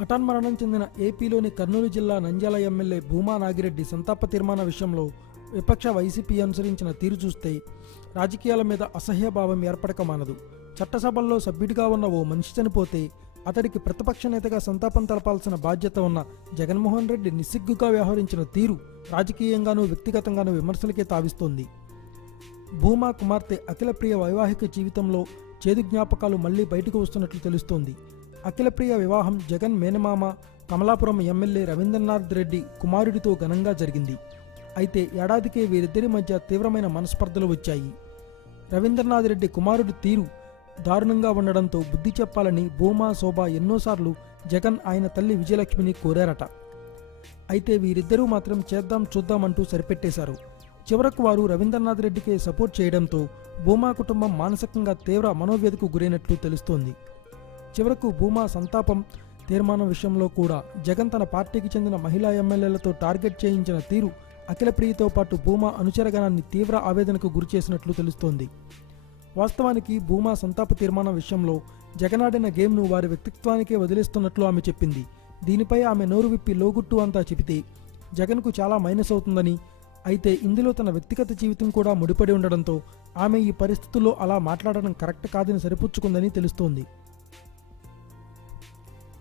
హఠాన్మరణం చెందిన ఏపీలోని కర్నూలు జిల్లా నంద్యాల ఎమ్మెల్యే భూమా నాగిరెడ్డి సంతాప తీర్మాన విషయంలో విపక్ష వైసీపీ అనుసరించిన తీరు చూస్తే రాజకీయాల మీద అసహ్యభావం ఏర్పడక మానదు. చట్టసభల్లో సభ్యుడిగా ఉన్న ఓ మనిషి చనిపోతే అతడికి ప్రతిపక్ష నేతగా సంతాపం తెలపాల్సిన బాధ్యత ఉన్న జగన్మోహన్ రెడ్డి నిస్సిగ్గుగా వ్యవహరించిన తీరు రాజకీయంగానూ వ్యక్తిగతంగానూ విమర్శలకే తావిస్తోంది. భూమా కుమార్తె అఖిలప్రియ వైవాహిక జీవితంలో చేదు జ్ఞాపకాలు మళ్ళీ బయటకు వస్తున్నట్లు తెలుస్తోంది. అఖిలప్రియ వివాహం జగన్ మేనమామ కమలాపురం ఎమ్మెల్యే రవీంద్రనాథ్ రెడ్డి కుమారుడితో ఘనంగా జరిగింది. అయితే ఏడాదికే వీరిద్దరి మధ్య తీవ్రమైన మనస్పర్ధలు వచ్చాయి. రవీంద్రనాథ్ రెడ్డి కుమారుడి తీరు దారుణంగా ఉండడంతో బుద్ధి చెప్పాలని భూమా శోభ ఎన్నోసార్లు జగన్ ఆయన తల్లి విజయలక్ష్మిని కోరారట. అయితే వీరిద్దరూ మాత్రం చేద్దాం చూద్దామంటూ సరిపెట్టేశారు. చివరకు వారు రవీంద్రనాథ్ రెడ్డికే సపోర్ట్ చేయడంతో భూమా కుటుంబం మానసికంగా తీవ్ర మనోవ్యధకు గురైనట్లు తెలుస్తోంది. చివరకు భూమా సంతాపం తీర్మానం విషయంలో కూడా జగన్ తన పార్టీకి చెందిన మహిళా ఎమ్మెల్యేలతో టార్గెట్ చేయించిన తీరు అఖిలప్రియతో పాటు భూమా అనుచరగణాన్ని తీవ్ర ఆవేదనకు గురిచేసినట్లు తెలుస్తోంది. వాస్తవానికి భూమా సంతాప తీర్మానం విషయంలో జగనాడిన గేమ్ను వారి వ్యక్తిత్వానికే వదిలేస్తున్నట్లు ఆమె చెప్పింది. దీనిపై ఆమె నోరు విప్పి లోగుట్టు అంతా చెబితే జగన్కు చాలా మైనస్ అవుతుందని అయితే ఇందులో తన వ్యక్తిగత జీవితం కూడా ముడిపడి ఉండడంతో ఆమె ఈ పరిస్థితుల్లో అలా మాట్లాడడం కరెక్ట్ కాదని సరిపుచ్చుకుందని తెలుస్తోంది.